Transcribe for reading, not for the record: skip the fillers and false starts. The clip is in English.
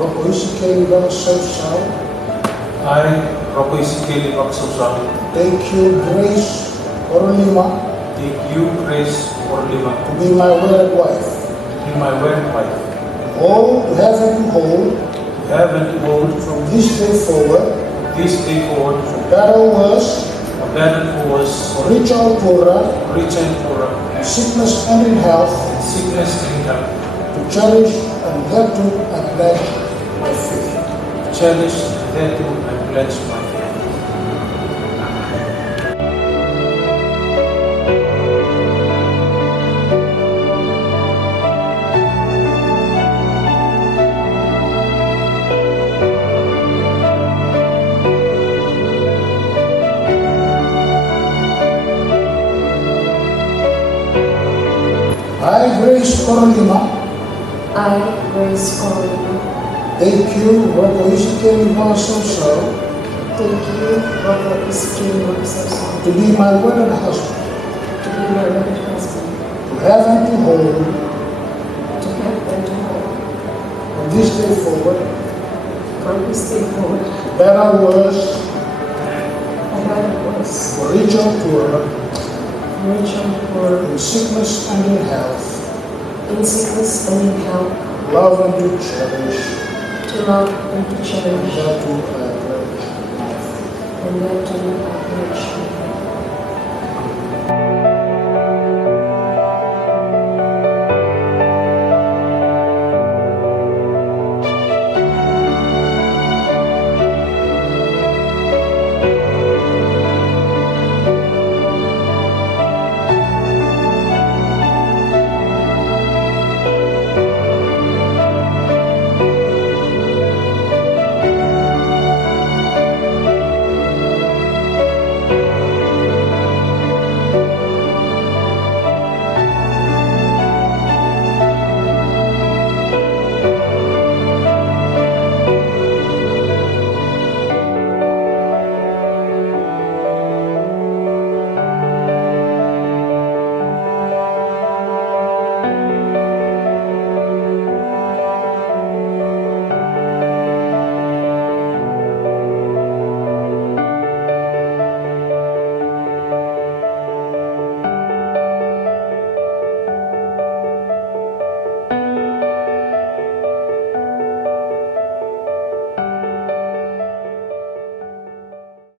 Isikeli and Vakasausau. I, Isikeli and Grace Vakasausau, Take you, Grace Orlima, to be my wedded wife. be my wedded wife. All to have and hold Heaven to hold from this day forward, this day forward, better worse, a better was for rich or poorer, rich and poorer, sickness and in health, sickness and health, to cherish and thereto and pledge my faith. cherish thereto and pledge my faith. I, Grace Orlima, I, Grace Orlima, take you, Isikeli and Vakasausau, take you, Isikeli and Grace to be my wedded husband, to be my wedded husband, to have and to hold to have and to hold, from this day forward, from this day forward, better worse, for rich or poorer, rich and poor, in sickness and in health, in sickness and in health, love and to cherish, to love and to cherish, thereto I pledge my faith. and thereto I pledge my faith.